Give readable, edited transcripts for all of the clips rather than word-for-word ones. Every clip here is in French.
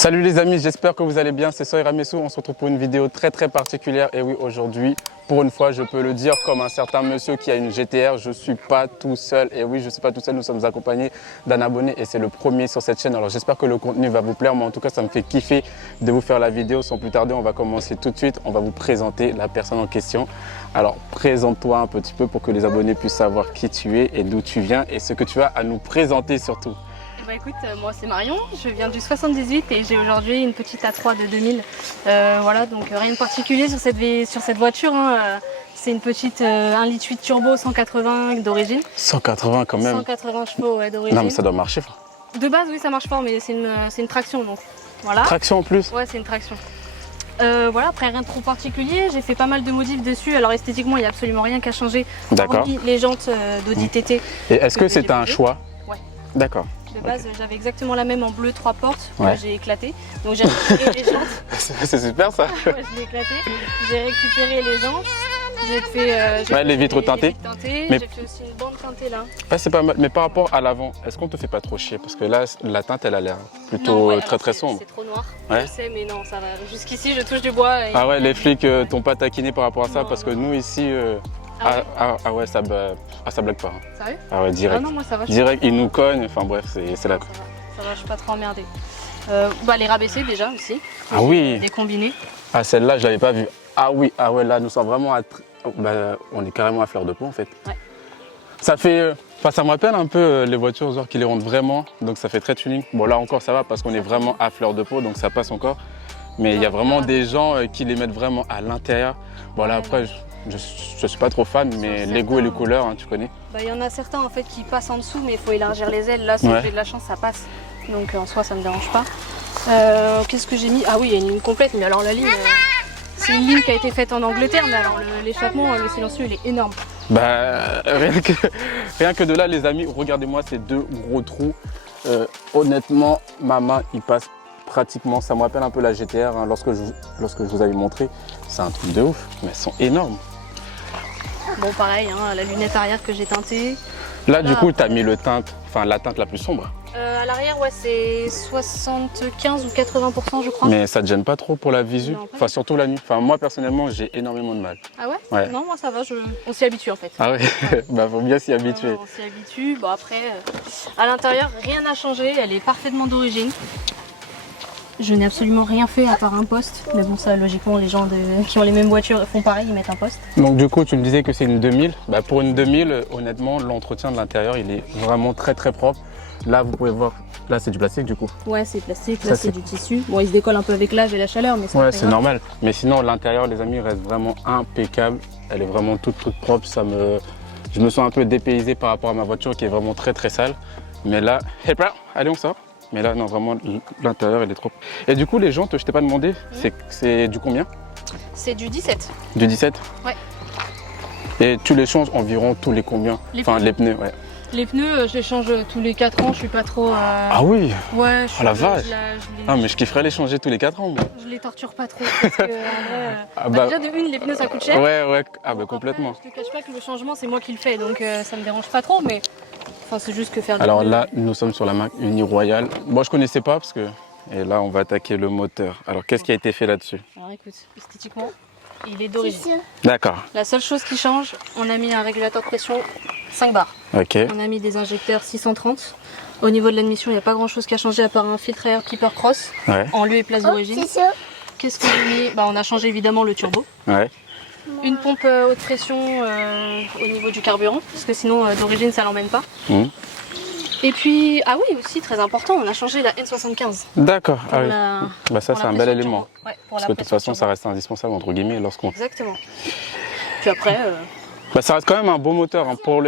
Salut les amis, j'espère que vous allez bien, c'est Soy Ramessou, on se retrouve pour une vidéo très particulière. Et oui, aujourd'hui, pour une fois, je peux le dire comme un certain monsieur qui a une GTR, je ne suis pas tout seul. Et oui, je ne suis pas tout seul, nous sommes accompagnés d'un abonné et c'est le premier sur cette chaîne. Alors j'espère que le contenu va vous plaire, mais en tout cas, ça me fait kiffer de vous faire la vidéo. Sans plus tarder, on va commencer tout de suite, on va vous présenter la personne en question. Alors présente-toi un petit peu pour que les abonnés puissent savoir qui tu es et d'où tu viens et ce que tu as à nous présenter surtout. Bah écoute, moi c'est Marion, je viens du 78 et j'ai aujourd'hui une petite A3 de 2000. Voilà, donc rien de particulier sur cette voiture. Hein. C'est une petite 1,8 litre turbo 180 d'origine. 180 quand même. 180 chevaux ouais, d'origine. Non mais ça doit marcher. De base oui ça marche fort mais c'est une traction donc voilà. Traction en plus? Ouais c'est une traction. Voilà, après rien de trop particulier, j'ai fait pas mal de modifs dessus, alors esthétiquement il n'y a absolument rien qu'à changer. D'accord. Les jantes d'Audi TT. Et est-ce que c'est un choix? Ouais. D'accord. De base, j'avais exactement la même en bleu 3 portes, ouais. J'ai éclaté. Donc j'ai récupéré les jantes. C'est super ça. Ouais, je l'ai éclaté. J'ai récupéré les jantes. J'ai fait les vitres teintées. Mais... J'ai fait aussi une bande teintée là. Ouais, c'est pas mal. Mais par rapport à l'avant, est-ce qu'on te fait pas trop chier? Parce que là, la teinte, elle a l'air plutôt non, très sombre. C'est trop noir. Ouais. Je sais, mais non, ça va. Jusqu'ici, je touche du bois. Et... Ah ouais, les flics t'ont pas taquiné par rapport à ça, non, parce que nous ici. Ah ouais, ça blague pas. Hein. Sérieux? Ah ouais, direct. Ah non, moi ça va. Direct, ils nous cognent. Enfin bref, c'est là. Ça va, je suis pas trop emmerdée. Les rabaisser déjà aussi. Ah oui. Les combinés. Ah celle-là, je l'avais pas vue. Ah oui, ah ouais, là nous sommes vraiment à. On est carrément à fleur de peau en fait. Ouais. Ça fait. Enfin, ça me rappelle un peu les voitures genre, qui les rendent vraiment. Donc ça fait très tuning. Bon là encore ça va parce qu'on est vraiment à fleur de peau, donc ça passe encore. Mais il y a vraiment des gens qui les mettent vraiment à l'intérieur. Bon là après. Je suis pas trop fan, mais les goûts et les couleurs, hein, tu connais. Il y en a certains en fait qui passent en dessous, mais il faut élargir les ailes. Là, si j'ai de la chance, ça passe. Donc en soi, ça me dérange pas. Qu'est-ce que j'ai mis? Ah oui, il y a une ligne complète, mais alors la ligne, c'est une ligne qui a été faite en Angleterre, mais alors l'échappement, le silencieux, il est énorme. Bah, rien que de là, les amis, regardez-moi ces deux gros trous. Honnêtement, ma main, il passe pratiquement. Ça me rappelle un peu la GTR, hein, lorsque je vous avais montré. C'est un truc de ouf, mais elles sont énormes. Bon pareil, hein, la lunette arrière que j'ai teintée. Là du coup tu as mis la teinte la plus sombre. À l'arrière ouais c'est 75 ou 80% je crois. Mais ça te gêne pas trop pour la visu? Enfin surtout la nuit. Enfin moi personnellement j'ai énormément de mal. Ah ouais? Ouais. Non moi ça va, on s'y habitue en fait. Ah ouais, bah faut bien s'y habituer. On s'y habitue, bon après à l'intérieur rien n'a changé, elle est parfaitement d'origine. Je n'ai absolument rien fait à part un poste, mais bon ça logiquement les gens qui ont les mêmes voitures font pareil, ils mettent un poste. Donc du coup tu me disais que c'est une 2000, bah, pour une 2000 honnêtement l'entretien de l'intérieur il est vraiment très propre. Là vous pouvez voir, là c'est du plastique du coup. Ouais c'est plastique, là c'est du tissu. Bon il se décolle un peu avec l'âge et la chaleur mais ouais c'est normal. Mais sinon l'intérieur les amis reste vraiment impeccable, elle est vraiment toute propre, je me sens un peu dépaysé par rapport à ma voiture qui est vraiment très sale. Mais là, allez on sort. Mais là, non, vraiment, l'intérieur, elle est trop. Et du coup, les jantes, je t'ai pas demandé, c'est du combien? C'est du 17. Du 17? Ouais. Et tu les changes environ tous les combien? Les pneus, ouais. Les pneus, je les change tous les 4 ans, je suis pas trop... Ah oui? Ouais, oh la vache! Ah, mais je kifferais les changer tous les 4 ans, moi. Je les torture pas trop, parce que, en vrai, déjà de une, les pneus, ça coûte cher. Ouais, ah bah complètement. Après, je te cache pas que le changement, c'est moi qui le fais, donc ça me dérange pas trop, mais... Enfin, c'est juste que faire des Alors pneus... là, nous sommes sur la marque Uniroyal. Moi, je connaissais pas, parce que... Et là, on va attaquer le moteur. Alors, qu'est-ce qui a été fait là-dessus? Alors écoute, esthétiquement, il est d'origine. D'accord. La seule chose qui change, on a mis un régulateur de pression 5 bars. Ok. On a mis des injecteurs 630. Au niveau de l'admission, il n'y a pas grand-chose qui a changé à part un filtre à air Keeper Cross en lieu et place d'origine. Qu'est-ce que j'ai mis? On a changé évidemment le turbo. Ouais. Une pompe haute pression au niveau du carburant, parce que sinon d'origine ça l'emmène pas. Et puis, ah oui aussi, très important, on a changé la N75. D'accord, ah oui. Bah ça c'est un bel élément. Ouais, parce que de toute façon ça reste indispensable entre guillemets lorsqu'on... Exactement. Puis après... Bah, ça reste quand même un beau moteur. Hein. Pour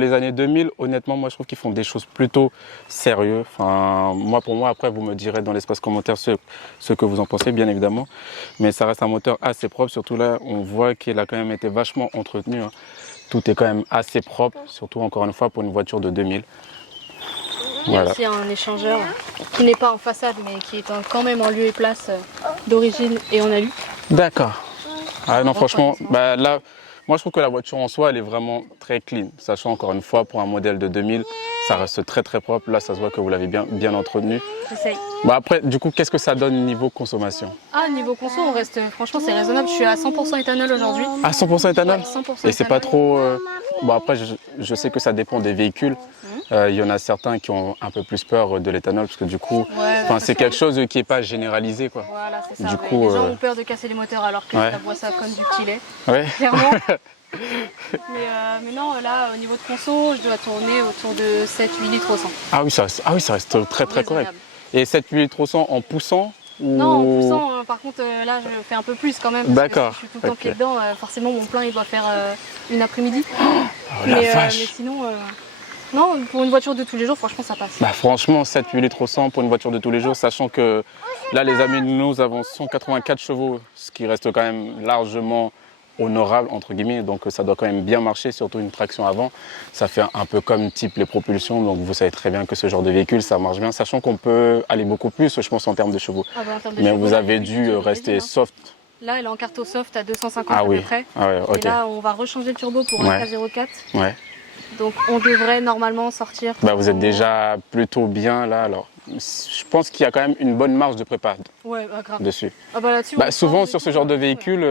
les années 2000, honnêtement, moi je trouve qu'ils font des choses plutôt sérieuses. Enfin, pour moi, après vous me direz dans l'espace commentaire ce que vous en pensez, bien évidemment. Mais ça reste un moteur assez propre, surtout là, on voit qu'il a quand même été vachement entretenu. Hein. Tout est quand même assez propre, surtout encore une fois pour une voiture de 2000. Il y a aussi un échangeur qui n'est pas en façade, mais qui est quand même en lieu et place d'origine et en alu. D'accord. Ah non, franchement, bah, là, Moi, je trouve que la voiture en soi, elle est vraiment très clean. Sachant, encore une fois, pour un modèle de 2000, ça reste très très propre. Là, ça se voit que vous l'avez bien entretenu. J'essaye. Bon, après, du coup, qu'est-ce que ça donne niveau consommation? Ah, niveau conso, on reste, franchement, c'est raisonnable. Je suis à 100% éthanol aujourd'hui. À 100% éthanol? Ouais, 100% Et c'est pas éthanol. trop... Bon, après, je sais que ça dépend des véhicules. Il y en a certains qui ont un peu plus peur de l'éthanol parce que du coup, c'est quelque chose qui n'est pas généralisé, quoi. Voilà, c'est ça. Du Ouais. coup, les gens ont peur de casser les moteurs alors que ça boit ça comme du petit lait. Ouais. Clairement. mais non, là, au niveau de conso, je dois tourner autour de 7-8 litres au 100. Ah oui, ça reste très correct. Et 7-8 litres au 100 en poussant ou... Non, en poussant, par contre, là, je fais un peu plus quand même. D'accord. Si je suis tout le temps pied dedans, forcément, mon plein, il doit faire une après-midi. Oh, la vache. Mais sinon, non, pour une voiture de tous les jours, franchement, ça passe. Bah, franchement, 7-8 litres au 100 pour une voiture de tous les jours, sachant que là, les amis, nous avons 184 chevaux, ce qui reste quand même largement honorable, entre guillemets. Donc, ça doit quand même bien marcher, surtout une traction avant. Ça fait un peu comme type les propulsions. Donc, vous savez très bien que ce genre de véhicule, ça marche bien, sachant qu'on peut aller beaucoup plus, je pense, en termes de chevaux. Ah bah, en termes de Mais chevaux, vous là, avez dû rester soft. Là, elle est en carto soft à 250 Ah à oui. peu près. Ah ouais, ok. Et là, on va rechanger le turbo pour un K04. Ouais. Donc, on devrait normalement sortir. Bah, vous êtes déjà plutôt bien là, alors. Je pense qu'il y a quand même une bonne marge de prépa grave. dessus. Ah bah, là-dessus, Bah, souvent, sur ce genre de véhicule,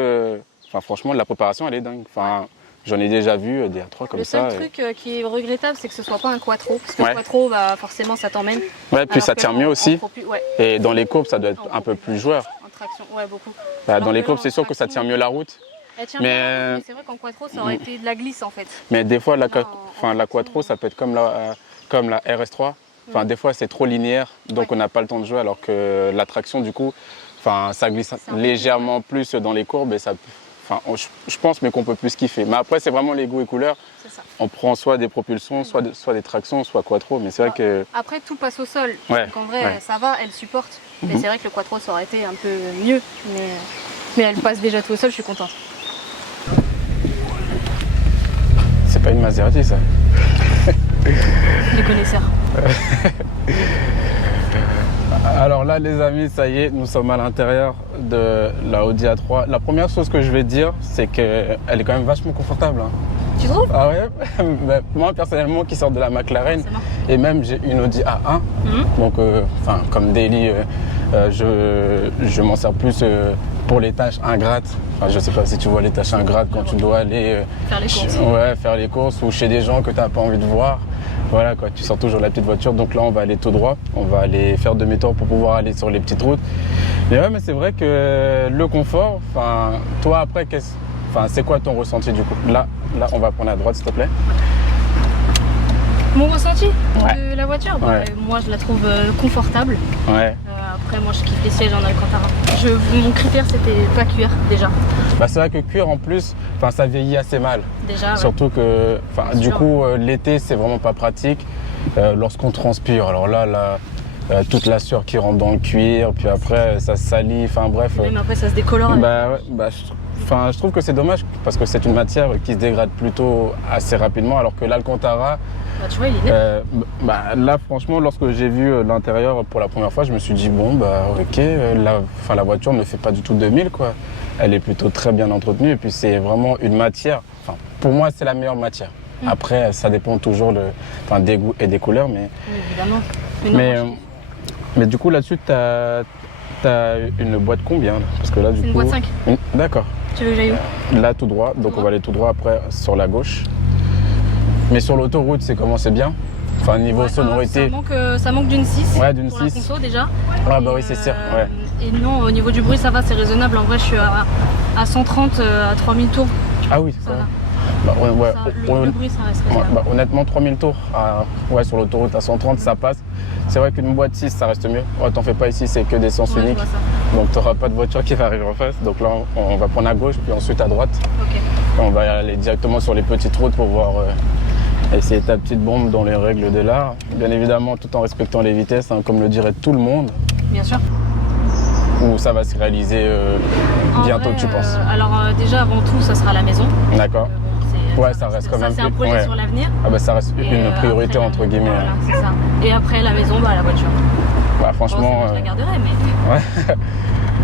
franchement, la préparation, elle est dingue. Enfin, j'en ai déjà vu des A3 comme ça. Le seul truc qui est regrettable, c'est que ce soit pas un quattro. Parce que le quattro, bah, forcément, ça t'emmène. Ouais, puis ça tient mieux aussi. Ouais. Et dans les courbes, ça doit être un peu plus joueur. En traction, ouais, beaucoup. Bah, dans les courbes, c'est sûr que ça tient mieux la route. Elle tient bien, mais c'est vrai qu'en quattro, ça aurait été de la glisse en fait. Mais des fois, la quattro, ça peut être comme la RS3. Enfin, des fois, c'est trop linéaire, donc on n'a pas le temps de jouer, alors que la traction, du coup, ça glisse légèrement plus dans les courbes et ça. Enfin, je pense, mais qu'on peut plus kiffer. Mais après, c'est vraiment les goûts et couleurs. Ça. On prend soit des propulsions, soit des tractions, soit quattro. Mais c'est vrai que. Après, tout passe au sol. Donc en vrai, ça va, elle supporte. Mais c'est vrai que le quattro, ça aurait été un peu mieux. Mais elle passe déjà tout au sol, je suis contente. C'est pas une Maserati, ça. Les connaisseurs. Alors là, les amis, ça y est, nous sommes à l'intérieur de la Audi A3. La première chose que je vais dire, c'est qu'elle est quand même vachement confortable. Hein. Tu trouves? Ah ouais. Moi, personnellement, qui sort de la McLaren, et même j'ai une Audi A1, donc comme daily, je m'en sers plus pour les tâches ingrates. Enfin, je sais pas si tu vois les tâches ingrates quand tu dois aller faire les courses. Faire les courses ou chez des gens que tu n'as pas envie de voir. Voilà quoi, tu sors toujours la petite voiture, donc là on va aller tout droit, on va aller faire demi-tour pour pouvoir aller sur les petites routes. Mais ouais, mais c'est vrai que le confort, toi après, c'est quoi ton ressenti du coup? Là, on va prendre à droite s'il te plaît. Mon ressenti de la voiture, moi je la trouve confortable. Ouais. Après moi je kiffe les sièges en Alcantara. Mon critère c'était pas cuir déjà. Bah, c'est vrai que cuir en plus, ça vieillit assez mal. Déjà. Surtout que du coup l'été c'est vraiment pas pratique lorsqu'on transpire. Alors là, toute la sueur qui rentre dans le cuir, puis après ça se salit, bref. Même après ça se décolore. Je trouve que c'est dommage parce que c'est une matière qui se dégrade plutôt assez rapidement, alors que l'Alcantara, tu vois, il est net. là franchement, lorsque j'ai vu l'intérieur pour la première fois, je me suis dit ok, la voiture ne fait pas du tout 2000 quoi. Elle est plutôt très bien entretenue et puis c'est vraiment une matière. Pour moi, c'est la meilleure matière. Après, ça dépend toujours des goûts et des couleurs, mais. Oui, évidemment. Mais du coup là-dessus, t'as une boîte combien là? Parce que là du coup. Une boîte 5. D'accord. Tu veux que j'aille où? Là tout droit, donc on va aller tout droit après sur la gauche. Mais sur l'autoroute, c'est comment? C'est bien? Niveau sonorité. Ça manque d'une 6. Ouais, d'une pour 6. La conso déjà. Ah bah oui, c'est sûr. Ouais. Et non, au niveau du bruit, ça va, c'est raisonnable. En vrai, je suis à 130 à 3000 tours. Ah oui, ça va. Le bruit, ça reste raisonnable. Honnêtement, 3000 tours sur l'autoroute à 130, ça passe. C'est vrai qu'une boîte 6, ça reste mieux. T'en fais pas ici, c'est que des sens uniques. Donc tu n'auras pas de voiture qui va arriver en face. Donc là, on va prendre à gauche, puis ensuite à droite. Okay. On va aller directement sur les petites routes pour voir essayer ta petite bombe dans les règles de l'art. Bien évidemment, tout en respectant les vitesses, comme le dirait tout le monde. Bien sûr. Ou ça va se réaliser bientôt, tu penses? Alors déjà, avant tout, ça sera la maison. D'accord. Ça reste quand même. C'est un projet sur l'avenir. Ça reste une priorité après, entre guillemets. Voilà, c'est ça. Et après la maison, la voiture. Franchement. Je la garderai, mais. Ouais.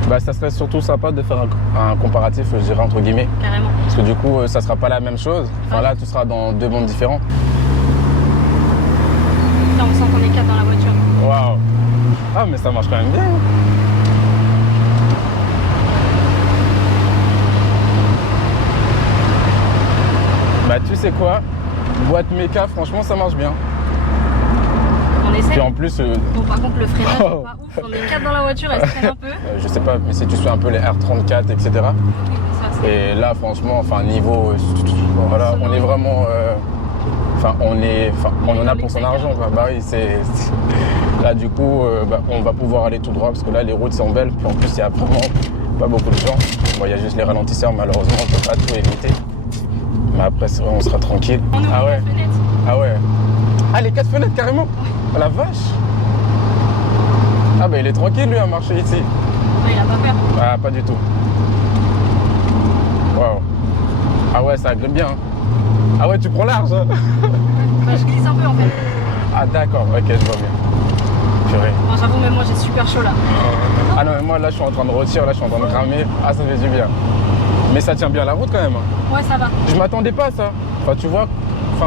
Bah, ça serait surtout sympa de faire un comparatif, je dirais, entre guillemets. Carrément. Parce que du coup, ça sera pas la même chose. Enfin, Ouais. là, tu seras dans 2 mondes différents. Là, on sent qu'on est 4 dans la voiture. Waouh! Ah, mais ça marche quand même bien. Bah, tu sais quoi? Boîte méca, franchement, ça marche bien. On essaie. Puis en plus, Bon, par contre, le freinage, Oh. c'est pas ouf. On est 4 dans la voiture, elle se freine un peu. je sais pas, mais si tu suis un peu les R34, etc. Oui, ça, c'est... Et là, franchement, enfin, niveau. Voilà, on est vraiment. Enfin, on en a pour son argent. Quoi. Bah oui, là, du coup, on va pouvoir aller tout droit parce que là, les routes sont belles. Puis en plus, il y a vraiment pas beaucoup de gens. Bon, il y a juste les ralentisseurs, malheureusement, on peut pas tout éviter. Mais après, c'est vrai, on sera tranquille. On ouvre Ah ouais. la fenêtre. Ah ouais. Ah, les 4 fenêtres, carrément. Oh, la vache. Ah, bah, il est tranquille, lui, à marcher ici. Ouais, il a pas peur. Ah, pas du tout. Waouh. Ah ouais, ça grippe bien. Ah ouais, tu prends large. Hein. Bah, je glisse un peu en fait. Ah d'accord, ok, je vois bien. Purée. Bon, j'avoue, même moi j'ai super chaud là. Ah non, mais moi là, je suis en train de rôtir, là, je suis en train de cramer. Ah, ça fait du bien. Mais ça tient bien la route quand même. Ouais, ça va. Je m'attendais pas à ça. Enfin, tu vois,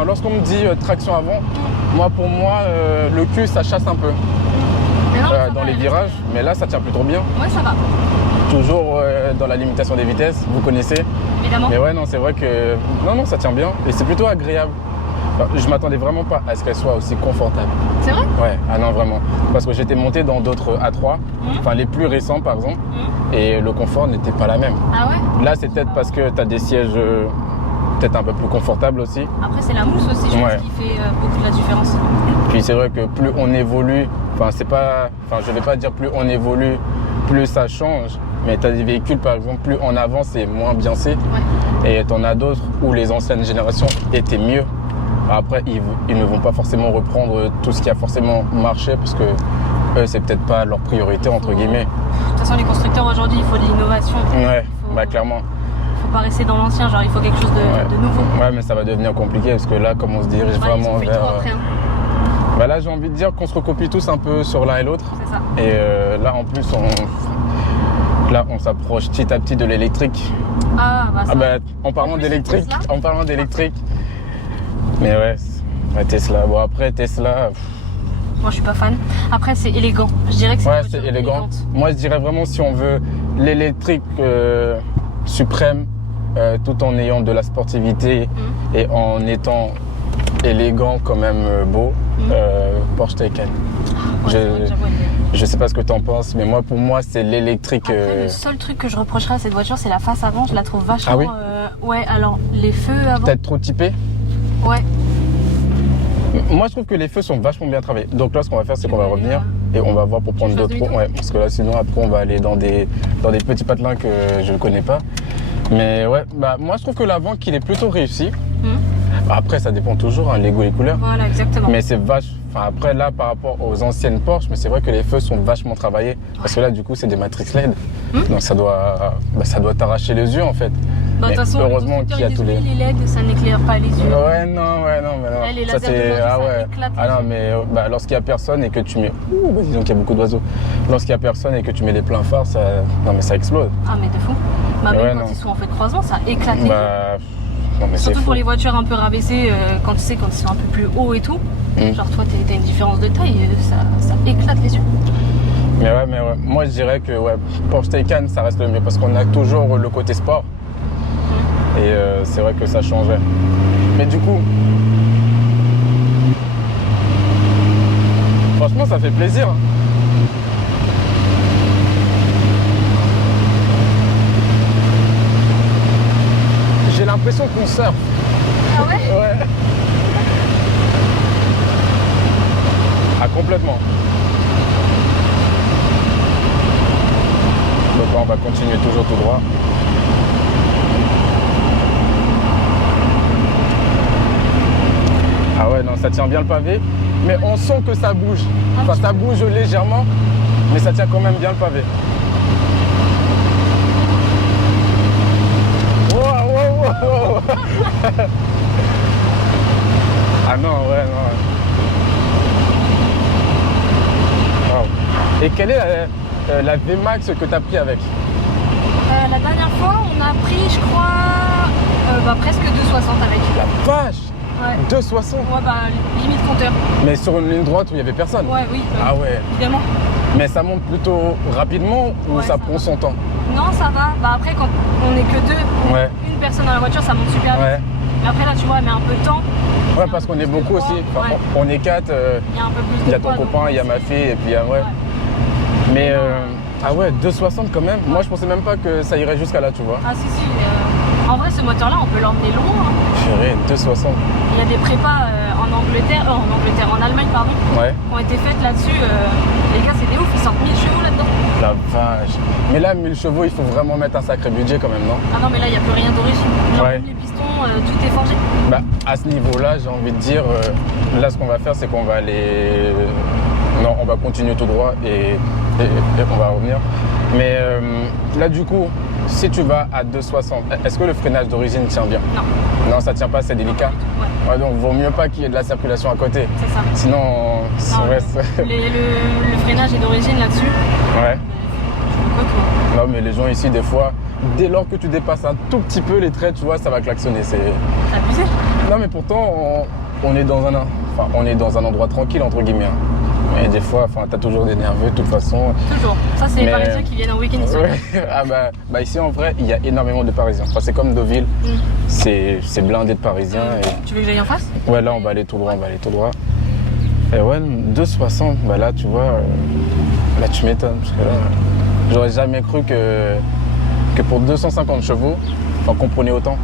lorsqu'on me dit traction avant, pour moi, le cul, ça chasse un peu Mais non, ça dans va, les elle virages. Mais là, ça tient plutôt bien. Ouais, ça va. Toujours dans la limitation des vitesses, vous connaissez. Évidemment. Mais ouais, non, c'est vrai que... Non, ça tient bien. Et c'est plutôt agréable. Enfin, je m'attendais vraiment pas à ce qu'elle soit aussi confortable. C'est vrai? Ouais, ah non, vraiment. Parce que j'étais monté dans d'autres A3, enfin les plus récents par exemple, et le confort n'était pas la même. Ah ouais? Là, c'est peut-être parce que tu as des sièges peut-être un peu plus confortables aussi. Après, c'est la mousse aussi, je pense, Ouais. qui fait beaucoup de la différence. Puis c'est vrai que plus on évolue, je vais pas dire plus on évolue, plus ça change. Mais tu as des véhicules, par exemple, plus en avant, c'est moins bien c'est. Ouais. Et tu en as d'autres où les anciennes générations étaient mieux. Après, ils ne vont pas forcément reprendre tout ce qui a forcément marché parce que eux, c'est peut-être pas leur priorité, entre guillemets. De toute façon, les constructeurs aujourd'hui, il faut de l'innovation. Ouais, bah clairement. Faut pas rester dans l'ancien, genre il faut quelque chose de nouveau. Ouais, mais ça va devenir compliqué parce que là, comme on se dirige Ouais, vraiment ils ont fait vers. tout après, hein. Bah là, j'ai envie de dire qu'on se recopie tous un peu sur l'un et l'autre. C'est ça. Et là, en plus, on s'approche petit à petit de l'électrique. Ah, bah ça. Ah bah, en En parlant plus, d'électrique, Tesla. Mais ouais, Tesla. Bon, après, Tesla. Moi, je suis pas fan. Après, c'est élégant. Je dirais que c'est Ouais, une voiture c'est élégant. élégante. Moi, je dirais vraiment si on veut l'électrique suprême, tout en ayant de la sportivité et en étant élégant, quand même beau, Porsche Taycan. Ouais, c'est vrai que j'avoue, Je sais pas ce que t'en penses, mais pour moi, c'est l'électrique. Après, le seul truc que je reprocherais à cette voiture, c'est la face avant. Je la trouve vachement. Ah oui ouais, alors les feux avant. Peut-être trop typé. Ouais. Moi, je trouve que les feux sont vachement bien travaillés. Donc là, ce qu'on va faire, c'est qu'on va revenir et on va voir pour prendre d'autres. Ouais, parce que là, sinon, après, on va aller dans des petits patelins que je ne connais pas. Mais ouais, moi, je trouve que l'avant, qu'il est plutôt réussi. Après, ça dépend toujours, hein, les goûts et les couleurs. Voilà, exactement. Mais c'est après, là, par rapport aux anciennes Porsche, mais c'est vrai que les feux sont vachement travaillés. Parce que là, du coup, c'est des matrices LED. Donc ça doit t'arracher les yeux, en fait. Bah, de toute façon, heureusement qu'il y a tous les... les LED, ça n'éclaire pas les yeux. Ouais, non, mais non. Ouais, les Ça, lasers d'aujourd'hui, ça éclate les non, yeux. mais lorsqu'il y a personne et que tu mets... disons qu'il y a beaucoup d'oiseaux. Lorsqu'il y a personne et que tu mets les pleins phares, ça... Non, mais ça explose. Ah, mais de fou. Bah, Ouais, même non. quand ils sont en fait de croisement, ça éclate les yeux. Non, mais c'est Surtout fou. pour les voitures un peu rabaissées, quand ils sont un peu plus hauts et tout. Genre toi, t'as une différence de taille, ça éclate les yeux. Mais ouais. Moi, je dirais que Porsche Taycan, ça reste le mieux parce qu'on a toujours le côté sport. Et c'est vrai que ça changeait. Mais du coup, franchement, ça fait plaisir. Hein. J'ai l'impression qu'on surfe. Ah ouais? Ouais. Ah, complètement. Donc là, on va continuer toujours tout droit. Ah ouais, non, ça tient bien le pavé, mais on sent que ça bouge. Enfin, ça bouge légèrement, mais ça tient quand même bien le pavé. Wow. Ah non, ouais, non. Wow. Et quelle est la VMAX que tu as pris avec? La dernière fois, on a pris, je crois, presque 2,60 avec. La vache! Ouais. 2,60? Ouais, limite compteur. Mais sur une ligne droite où il n'y avait personne? Ouais, oui. Ah ouais. Évidemment. Mais ça monte plutôt rapidement ou ça prend son temps? Non, ça va. Après, quand on n'est que deux, une personne dans la voiture, ça monte super vite. Mais après, là, tu vois, elle met un peu de temps. Ouais, parce qu'on est beaucoup aussi. Enfin, on est 4. Il y a un peu plus de Il y a ton copain, il y a ma fille, et puis il y a Mais ah ouais, 2,60 quand même. Moi, je pensais même pas que ça irait jusqu'à là, tu vois. Ah si. En vrai, ce moteur-là, on peut l'emmener loin. Purée, 2,60. Il y a des prépas en Allemagne, pardon, qui ont été faites là-dessus. Les gars, c'est des ouf, ils sortent 1000 chevaux là-dedans. La vache. Mais là, 1000 chevaux, il faut vraiment mettre un sacré budget quand même, non? Ah non, mais là, il n'y a plus rien d'origine. Les pistons, tout est forgé. À ce niveau-là, j'ai envie de dire, là, ce qu'on va faire, c'est qu'on va aller... Non, on va continuer tout droit et on va revenir. Mais là, du coup, si tu vas à 2,60, est-ce que le freinage d'origine tient bien? Non. Non, ça tient pas, c'est délicat? Ouais, donc, vaut mieux pas qu'il y ait de la circulation à côté. C'est ça. Sinon, le freinage est d'origine là-dessus. Ouais. Non, mais les gens ici, des fois, dès lors que tu dépasses un tout petit peu les traits, tu vois, ça va klaxonner. C'est abusé. Non, mais pourtant, on est dans un endroit tranquille, entre guillemets. Et des fois, t'as toujours des nerveux de toute façon. Toujours. Ça, c'est les Parisiens qui viennent en week-end ici. Ah ici, en vrai, il y a énormément de Parisiens. Enfin, c'est comme Deauville. C'est blindé de Parisiens. Tu veux que j'aille en face? Ouais, là, on va aller tout droit, Et ouais, 2,60, là, tu vois, là, tu m'étonnes. Parce que là, j'aurais jamais cru que pour 250 chevaux, qu'on prenait autant.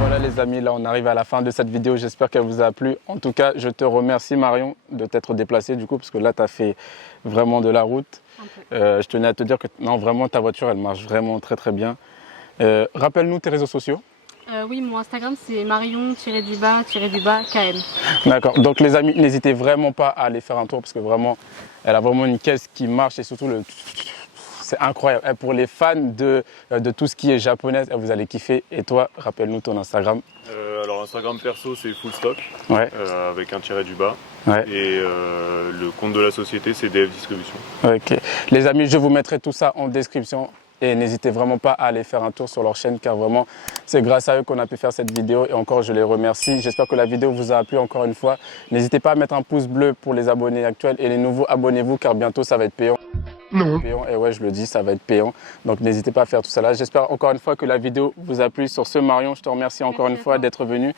Voilà les amis, là on arrive à la fin de cette vidéo, j'espère qu'elle vous a plu. En tout cas, je te remercie Marion de t'être déplacée du coup, parce que là tu as fait vraiment de la route. Je tenais à te dire que non, vraiment ta voiture elle marche vraiment très très bien. Rappelle-nous tes réseaux sociaux. Oui, mon Instagram c'est marion-KM. D'accord, donc les amis, n'hésitez vraiment pas à aller faire un tour parce que vraiment, elle a vraiment une caisse qui marche et surtout c'est incroyable. Et pour les fans de tout ce qui est japonais, vous allez kiffer. Et toi, rappelle-nous ton Instagram. Alors Instagram perso c'est full stock, avec un tiret du bas. Et le compte de la société c'est DF Distribution. Ok. Les amis, je vous mettrai tout ça en description. Et n'hésitez vraiment pas à aller faire un tour sur leur chaîne car vraiment c'est grâce à eux qu'on a pu faire cette vidéo et encore je les remercie. J'espère que la vidéo vous a plu encore une fois. N'hésitez pas à mettre un pouce bleu pour les abonnés actuels et les nouveaux abonnez-vous car bientôt ça va être payant. Non. Et ouais, je le dis, ça va être payant. Donc n'hésitez pas à faire tout ça là. J'espère encore une fois que la vidéo vous a plu. Sur ce Marion, je te remercie encore une fois d'être venu.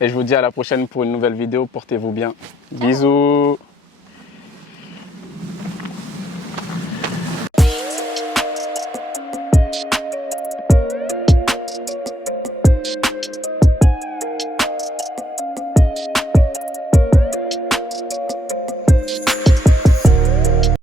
Et je vous dis à la prochaine pour une nouvelle vidéo. Portez-vous bien. Bisous.